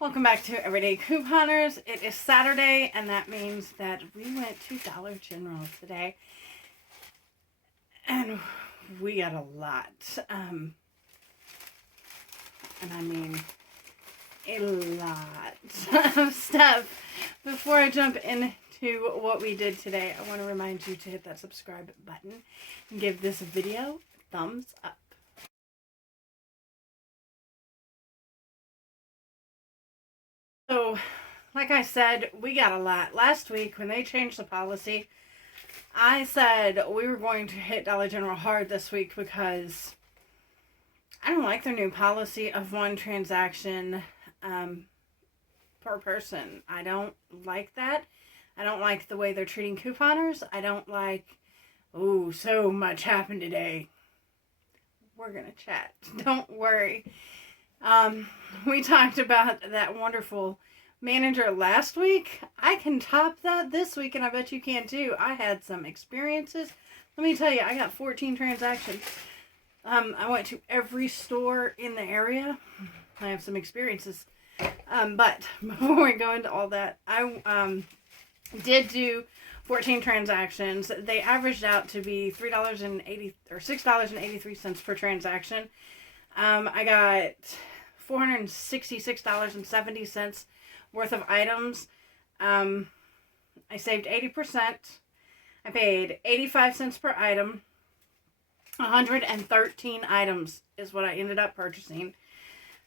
Welcome back to Everyday Couponers. It is Saturday, and that means that we went to Dollar General today. And we got a lot. And I mean, a lot of stuff. Before I jump into what we did today, I want to remind you to hit that subscribe button and give this video a thumbs up. So, like I said, we got a lot. Last week, when they changed the policy, I said we were going to hit Dollar General hard this week because I don't like their new policy of one transaction per person. I don't like that. I don't like the way they're treating couponers. I don't like, oh, so much happened today. We're going to chat. Don't worry. We talked about that wonderful manager last week. I can top that this week, and I bet you can too. I had some experiences. Let me tell you, I got 14 transactions. I went to every store in the area. I have some experiences. But before we go into all that, I did do 14 transactions. They averaged out to be $6.83 per transaction. I got $466.70 worth of items. I saved 80%. I paid 85 cents per item. 113 items is what I ended up purchasing.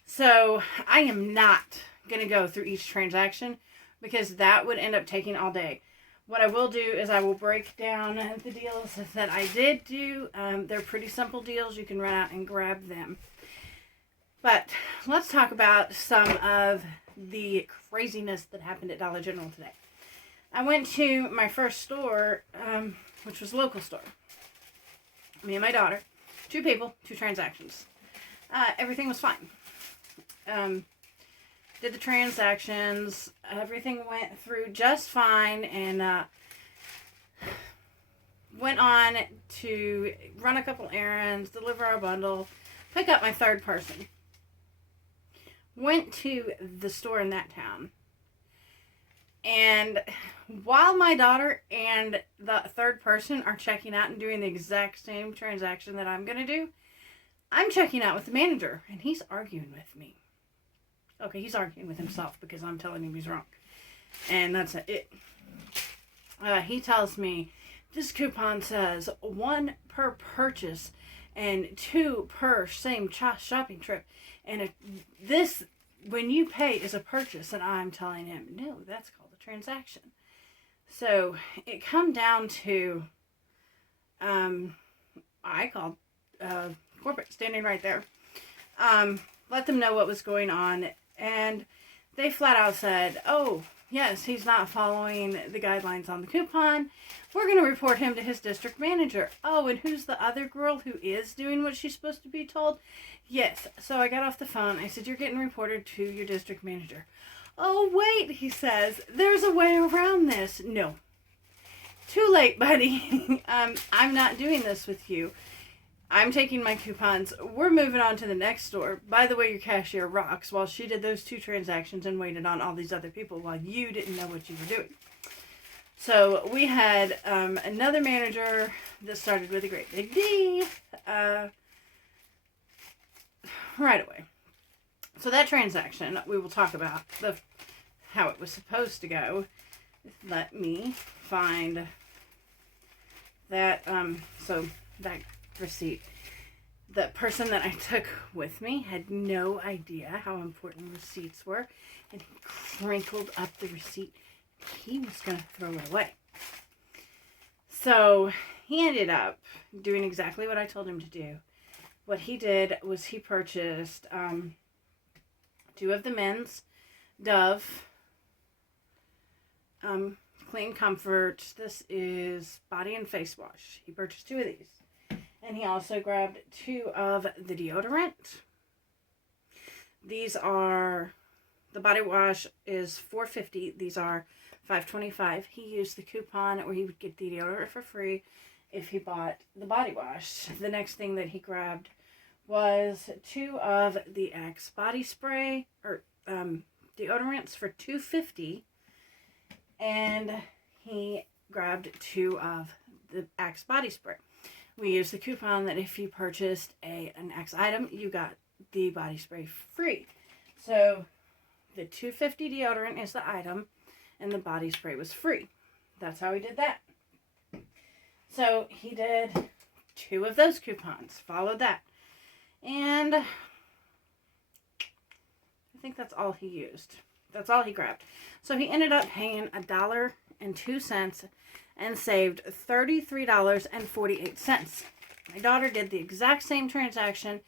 So I am not going to go through each transaction because that would end up taking all day. What I will do is I will break down the deals that I did do. They're pretty simple deals. You can run out and grab them. But let's talk about some of the craziness that happened at Dollar General today. I went to my first store, which was a local store. Me and my daughter. 2 people, 2 transactions. Everything was fine. Did the transactions. Everything went through just fine. And went on to run a couple errands, deliver our bundle, pick up my third person. Went to the store in that town. And while my daughter and the third person are checking out and doing the exact same transaction that I'm going to do, I'm checking out with the manager. And he's arguing with me. Okay, he's arguing with himself because I'm telling him he's wrong. And that's it. He tells me, this coupon says 1 per purchase and 2 per same shopping trip. And this, when you pay, is a purchase. And I'm telling him, no, that's called a transaction. So it come down to, I called corporate, standing right there. Let them know what was going on. And they flat out said, oh, yes, he's not following the guidelines on the coupon. We're going to report him to his district manager. Oh, and who's the other girl who is doing what she's supposed to be told? Yes. So I got off the phone. I said, you're getting reported to your district manager. Oh, wait, he says, there's a way around this. No. Too late, buddy. I'm not doing this with you. I'm taking my coupons. We're moving on to the next store. By the way, your cashier rocks. While she did those 2 transactions and waited on all these other people while you didn't know what you were doing. So we had another manager that started with a great big D right away. So that transaction, we will talk about how it was supposed to go. Let me find that, so that receipt. The person that I took with me had no idea how important receipts were, and he crinkled up the receipt. He was going to throw it away. So he ended up doing exactly what I told him to do. What he did was he purchased 2 of the men's Dove Clean Comfort. This is body and face wash. He purchased 2 of these. And he also grabbed 2 of the deodorant. These are, the body wash is $4.50. These are $5.25. He used the coupon where he would get the deodorant for free if he bought the body wash. The next thing that he grabbed was 2 of the Axe body spray, or deodorants for $2.50. And he grabbed 2 of the Axe body spray. We used the coupon that if you purchased an Axe item, you got the body spray free. So the $2.50 deodorant is the item, and the body spray was free. That's how he did that. So he did 2 of those coupons, followed that. And I think that's all he used. That's all he grabbed. So he ended up paying $1.02 and saved $33.48. My daughter did the exact same transaction,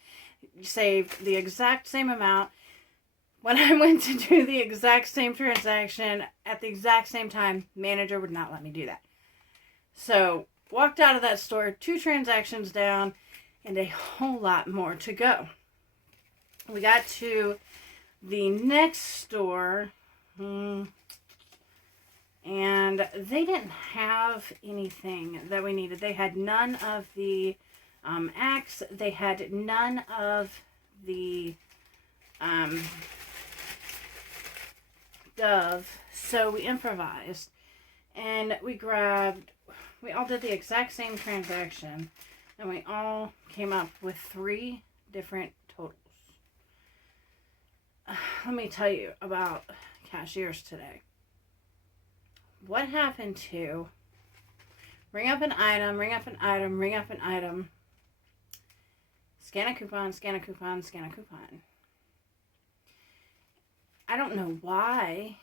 saved the exact same amount. When I went to do the exact same transaction at the exact same time, manager would not let me do that. So, walked out of that store, 2 transactions down, and a whole lot more to go. We got to the next store, and they didn't have anything that we needed. They had none of the Axe. They had none of the Dove. So we improvised, and we all did the exact same transaction, and we all came up with 3 different totals. Let me tell you about cashiers today. What happened to ring up an item, ring up an item, ring up an item, scan a coupon, scan a coupon, scan a coupon. I don't know why,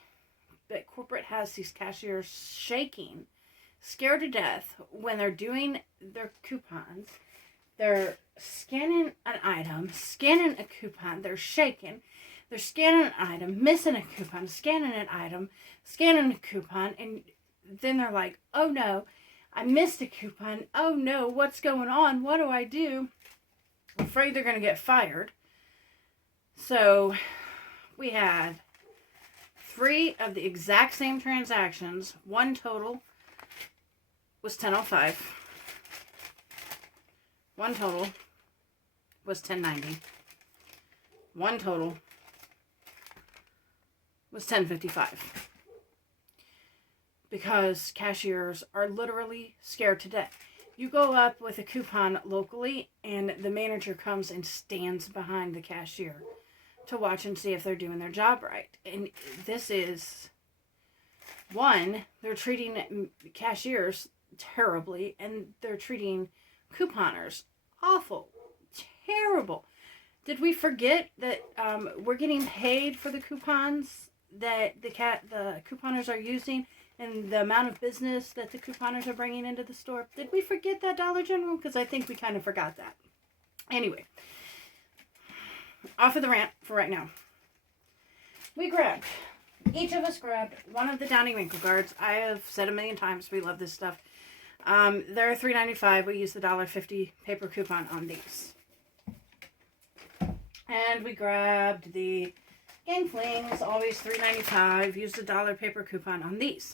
but corporate has these cashiers shaking, scared to death when they're doing their coupons. They're scanning an item, scanning a coupon, they're shaking. They're scanning an item, missing a coupon, scanning an item, scanning a coupon, and then they're like, oh no, I missed a coupon. Oh no, what's going on? What do I do? I'm afraid they're going to get fired. So we had 3 of the exact same transactions. One total was $10.05. One total was $10.90. One total was $10.55. Because cashiers are literally scared to death. You go up with a coupon locally, and the manager comes and stands behind the cashier to watch and see if they're doing their job right. And this is, one, they're treating cashiers terribly, and they're treating couponers awful, terrible. Did we forget that we're getting paid for the coupons that the couponers are using, and the amount of business that the couponers are bringing into the store? Did we forget that, Dollar General? Because I think we kind of forgot that. Anyway, off of the rant for right now. Each of us grabbed one of the Downy Wrinkle guards. I have said a million times we love this stuff. They're $3.95. We used the $1.50 paper coupon on these. And we grabbed the Gang Flings, always $3.95. Used the $1 paper coupon on these.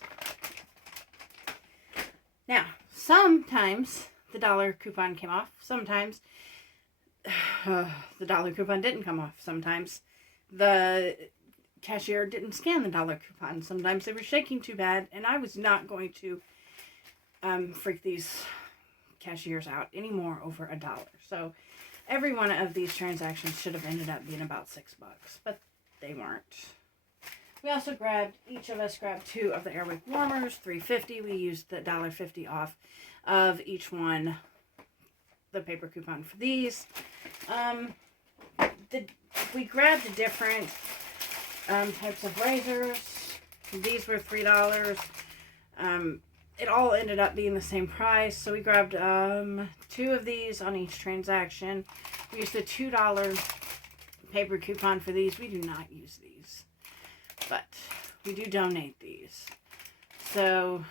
Now, sometimes the $1 coupon came off. Sometimes the $1 coupon didn't come off. Sometimes the cashier didn't scan the $1 coupon. Sometimes they were shaking too bad, and I was not going to freak these cashiers out anymore over $1. So every one of these transactions should have ended up being about $6, but they weren't. We also each of us grabbed 2 of the Airwick warmers, $3.50. We used the $1.50 off of each one, the paper coupon for these. We grabbed different types of razors. These were $3. It all ended up being the same price, so we grabbed 2 of these on each transaction. We used the $2 paper coupon for these. We do not use these, but we do donate these. So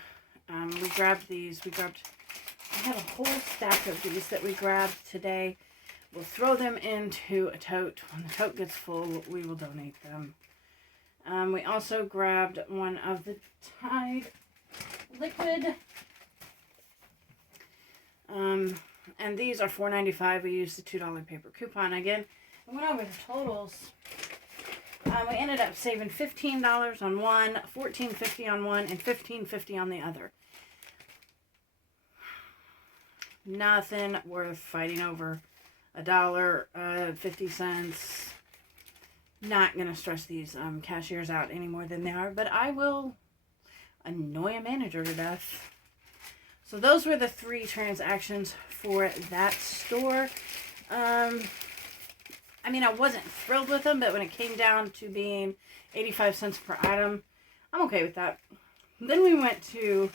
we grabbed these. We grabbed I have a whole stack of these that we grabbed today. We'll throw them into a tote. When the tote gets full, we will donate them. We also grabbed one of the Tide liquid. And these are $4.95. We used the $2 paper coupon again. We went over the totals. We ended up saving $15 on one, $14.50 on one, and $15.50 on the other. Nothing worth fighting over. $1.50. Not going to stress these cashiers out any more than they are, but I will annoy a manager to death. So those were the 3 transactions for that store. I mean, I wasn't thrilled with them, but when it came down to being 85 cents per item, I'm okay with that. Then we went to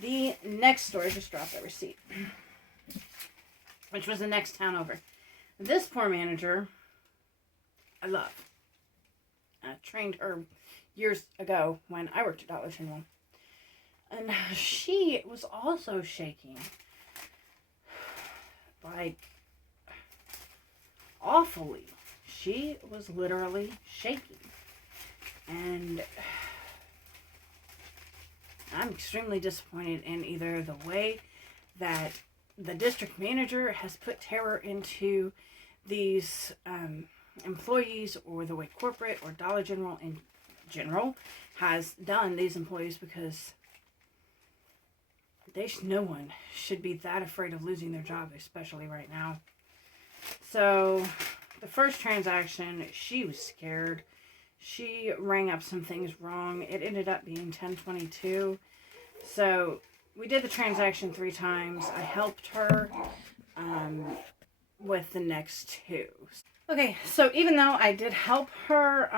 the next store. I just dropped that receipt, which was the next town over. This poor manager, I love. I trained her years ago when I worked at Dollar General. And she was also shaking. Like, awfully. She was literally shaking. And I'm extremely disappointed in either the way that the district manager has put terror into these employees, or the way corporate or Dollar General in general has done these employees, because no one should be that afraid of losing their job, especially right now. So the first transaction, she was scared. She rang up some things wrong. It ended up being $10.22. So we did the transaction 3 times. I helped her with the next 2. Okay, so even though I did help her,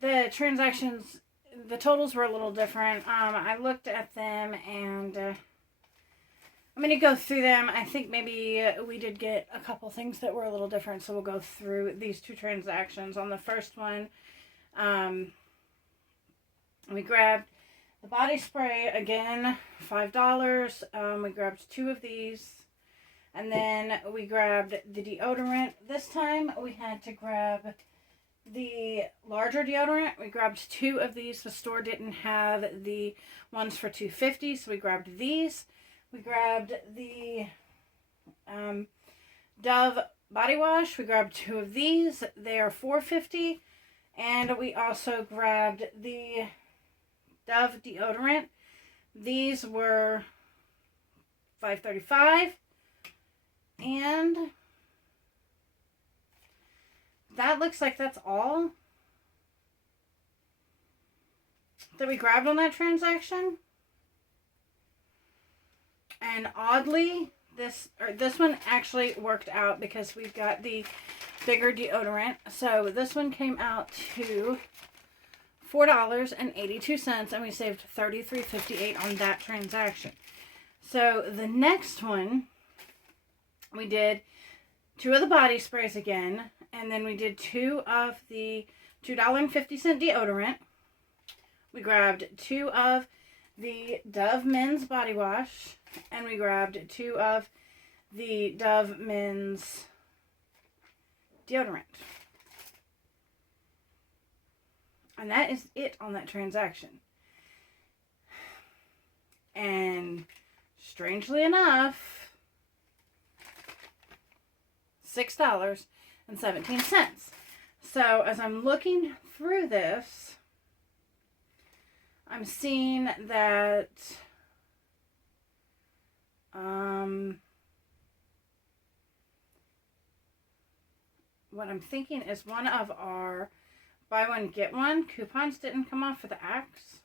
the transactions, the totals were a little different. I looked at them, and I'm going to go through them. I think maybe we did get a couple things that were a little different, so we'll go through these 2 transactions. On the first one, we grabbed the body spray, again, $5. We grabbed 2 of these. And then we grabbed the deodorant. This time we had to grab the larger deodorant. We grabbed 2 of these. The store didn't have the ones for $2.50, so we grabbed these. We grabbed the Dove body wash. We grabbed 2 of these. They are $4.50. And we also grabbed the Dove deodorant. These were $5.35. And that looks like that's all that we grabbed on that transaction. And oddly, this one actually worked out, because we've got the bigger deodorant. So this one came out to $4.82, and we saved $33.58 on that transaction. So the next one, we did 2 of the body sprays again, and then we did 2 of the $2.50 deodorant. We grabbed 2 of the Dove men's body wash, and we grabbed 2 of the Dove men's deodorant. And that is it on that transaction. And strangely enough, $6.17. So as I'm looking through this, I'm seeing that what I'm thinking is one of our buy one get one coupons didn't come off for the Axe,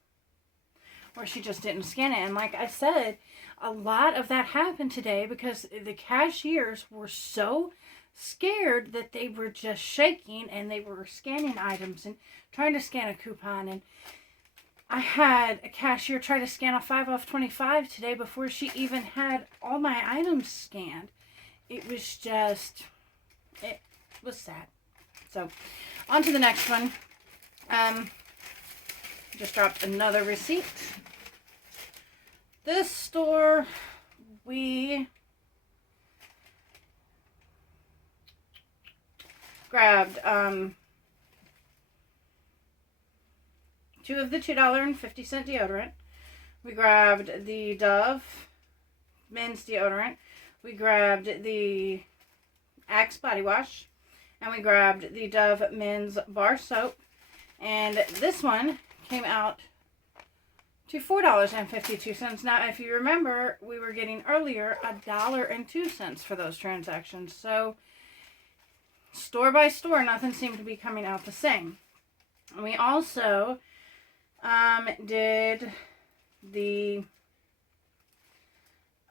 or she just didn't scan it. And like I said, a lot of that happened today because the cashiers were so scared that they were just shaking, and they were scanning items and trying to scan a coupon. And I had a cashier try to scan a 5 off 25 today before she even had all my items scanned. It was sad. So on to the next one. Just dropped another receipt. This store, we grabbed 2 of the $2.50 deodorant. We grabbed the Dove men's deodorant. We grabbed the Axe body wash. And we grabbed the Dove men's bar soap. And this one came out to $4.52. Now, if you remember, we were getting earlier $1.02 for those transactions. So, store by store, nothing seemed to be coming out the same. And we also did the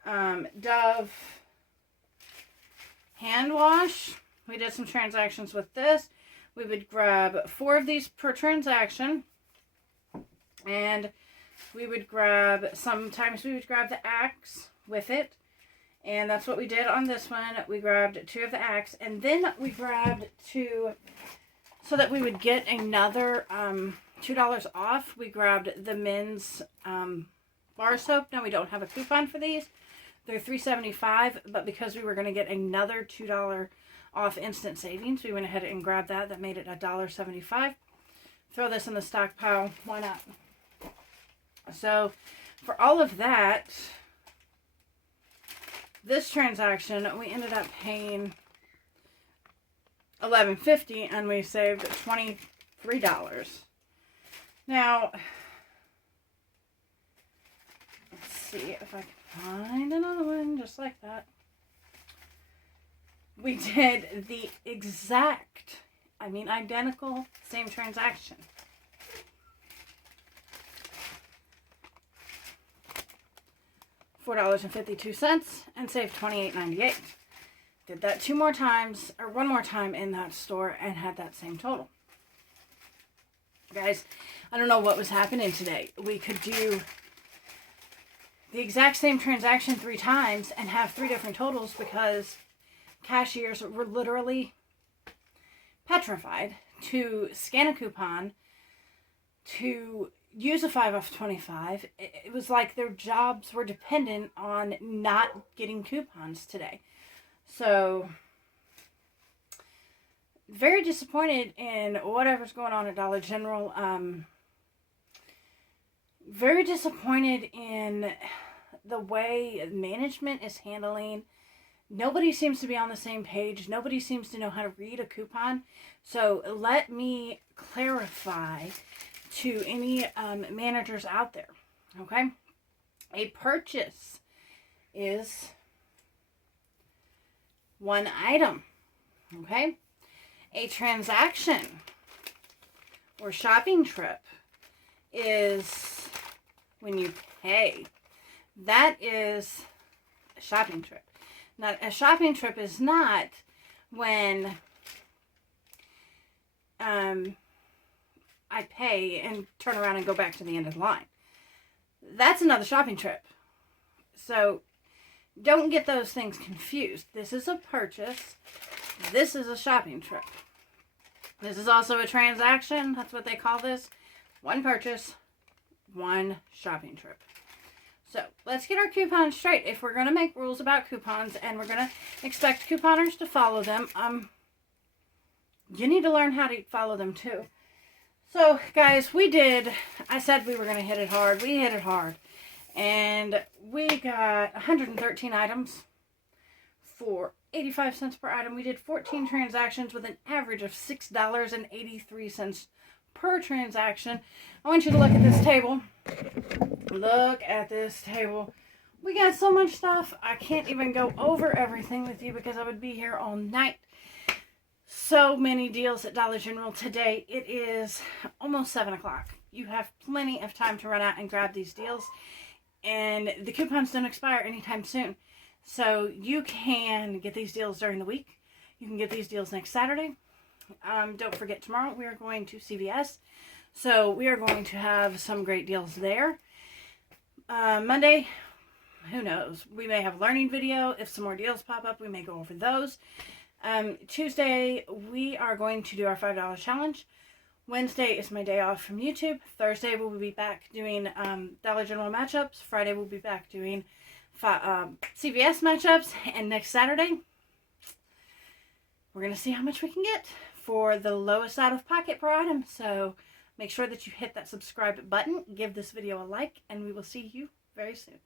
Dove hand wash. We did some transactions with this. We would grab 4 of these per transaction. And we would grab, sometimes we would grab the Axe with it. And that's what we did on this one. We grabbed 2 of the Axe. And then we grabbed 2, so that we would get another $2 off. We grabbed the men's bar soap. Now we don't have a coupon for these. They're $3.75, but because we were going to get another $2 off instant savings, we went ahead and grabbed that. That made it $1.75. Throw this in the stockpile. Why not? So, for all of that, this transaction, we ended up paying $11.50, and we saved $23. Now, let's see if I can find another one just like that. We did the exact, identical, same transaction. $4.52 and saved $28.98. Did that 2 more times, or 1 more time in that store, and had that same total. Guys, I don't know what was happening today. We could do the exact same transaction 3 times and have 3 different totals because cashiers were literally petrified to scan a coupon, to use a 5 off 25. It was like their jobs were dependent on not getting coupons today. So, very disappointed in whatever's going on at Dollar General. Very disappointed in the way management is handling. Nobody seems to be on the same page. Nobody seems to know how to read a coupon. So let me clarify to any managers out there. Okay? A purchase is 1 item. Okay? A transaction or shopping trip is when you pay. That is a shopping trip. Now, a shopping trip is not when I pay and turn around and go back to the end of the line. That's another shopping trip. So, don't get those things confused. This is a purchase. This is a shopping trip. This is also a transaction. That's what they call this. 1 purchase, 1 shopping trip. So, let's get our coupons straight. If we're going to make rules about coupons and we're going to expect couponers to follow them, you need to learn how to follow them too. So, guys, I said we were going to hit it hard. We hit it hard. And we got 113 items for 85 cents per item. We did 14 transactions with an average of $6.83 per transaction. I want you to look at this table. Look at this table. We got so much stuff. I can't even go over everything with you because I would be here all night. So many deals at Dollar General today. It is almost 7 o'clock. You have plenty of time to run out and grab these deals. And the coupons don't expire anytime soon. So you can get these deals during the week. You can get these deals next Saturday. Don't forget, tomorrow we are going to CVS. So we are going to have some great deals there. Monday, who knows? We may have a learning video. If some more deals pop up, we may go over those. Tuesday, we are going to do our $5 challenge. Wednesday is my day off from YouTube. Thursday we'll be back doing Dollar General matchups. Friday we'll be back doing CVS matchups. And next Saturday, we're going to see how much we can get for the lowest out of pocket per item. So make sure that you hit that subscribe button, give this video a like, and we will see you very soon.